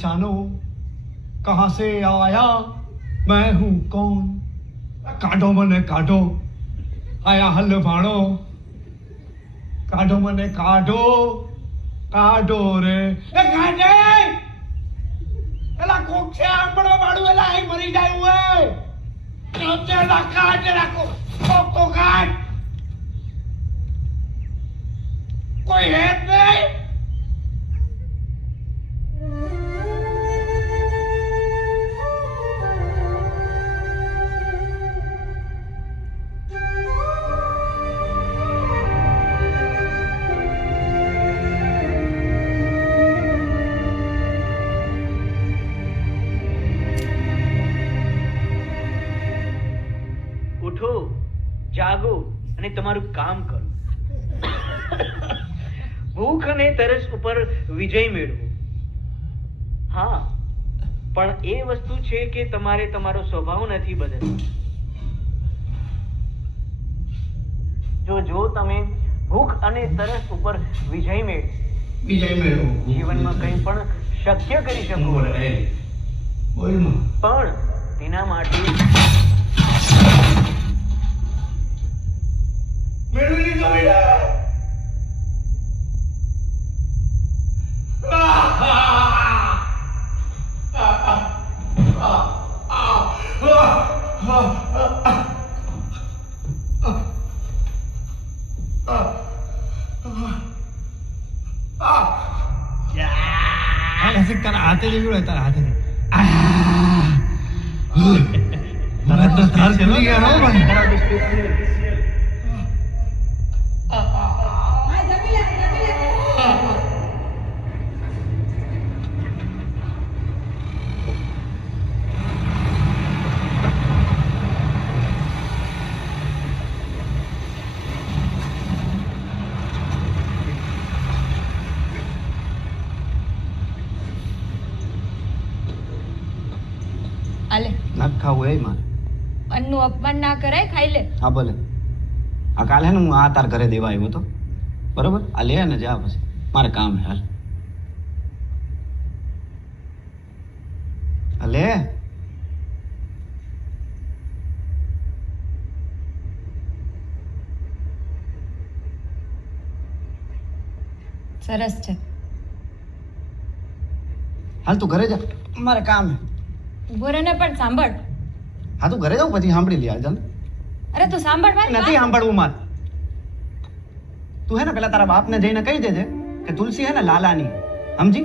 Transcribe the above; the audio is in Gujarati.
पहचानो कहां से आया मैं हूं कौन काढो मने काढो आया हल भाणो काढो मने काढो काढो रे ए काढे एला कोक से आंबड़ो वाળું એલા અહીં મરી જાય ઓય કાઢેલા કાઢ રાખો કોક તો કાઢ કોઈ હેત નહીં જાગો અને તમારું કામ કરો. ભૂખ અને તરસ ઉપર વિજય મેળવો. હા, પણ એ વસ્તુ છે કે તમારે તમારો સ્વભાવ નથી બદલવો. જો તમે ભૂખ અને તરસ ઉપર વિજય મેળવો જીવનમાં કંઈ પણ શક્ય કરી શકો, પણ તેના માટે મેળવી લીધો બેટા તારા હાથે જેવી તારા હાથે તારા તો તાર ચલી ગયા હો ભાઈ આલે ના ખાવું એ મારે અન્નનું અપમાન ના કરાય, ખાઈ લે. હા ભલે. આ કાલે હે ને હું આ તાર ઘરે દેવા આવ્યો હતો, બરોબર? આ લે ને જા, પછી મારે કામ હે. હાલ આ લે. સરસ છે. હાલ તું ઘરે જા, મારે કામ હે. ઉભો રહે ને પણ સાંભળ. હા તું ઘરે જાઉં પછી સાંભળી લે. હાલ ચાલ. અરે તું સાંભળ ભાઈ. નથી સાંભળવું મારે. તું હે ને પેલા તારા બાપને જઈને કહી દેજે કે તુલસી હે ને લાલાની, સમજી?